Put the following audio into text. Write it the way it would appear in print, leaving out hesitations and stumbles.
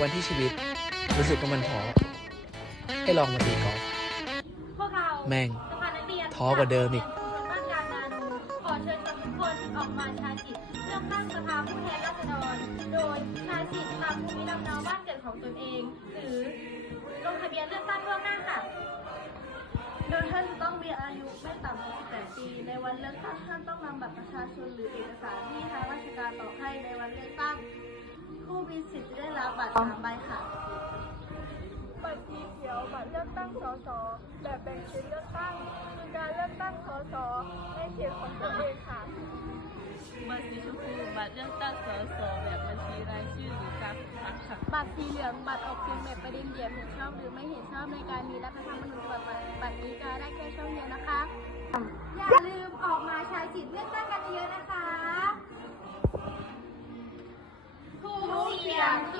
วันที่ชีวิตรู้สึกว่ามันท้อให้ลองมาตีกอล์ฟพวกเราแม่งสภานักเรียนท้อกว่าเดิมอีกบ้านการนานูขอเชิญชวนทุกคนออกมาใช้สิทธิ์เลือกตั้งสภาผู้แทนราษฎรโดยใช้สิทธิ์ตามภูมิลำเนาบ้านเกิดของตนเอง หรือลงทะเบียนเลือกตั้งล่วงหน้าค่ะ โดยท่านต้องมีอายุไม่ต่ำกว่า18 ปี ในวันเลือกตั้งท่านต้องนำบัตรประชาชนหรือเอกสารที่ทางราชการออกให้ในวันเลือกตั้ง ผู้มีสิทธิ์จะได้รับบัตร3 ใบค่ะ บัตรสีเขียวบัตรเลือกตั้งสสแบบแบ่งเขตเลือกตั้งคือการเลือกตั้งสสในเขตของตัวเองค่ะบัตรสีชมพูบัตรเลือกตั้งสสแบบบัญชีรายชื่อหรือการพรรคค่ะ บัตรสีเหลืองบัตรออกเสียงแบบประเด็นเดียวเห็นชอบหรือไม่เห็นชอบในการมีรัฐธรรมนูญฉบับบัตรนี้จะได้แค่ช่องเดียวนะคะ อย่าลืมออกมาใช้สิทธิ์เลือกตั้งกันเยอะนะคะทุกเสียงคื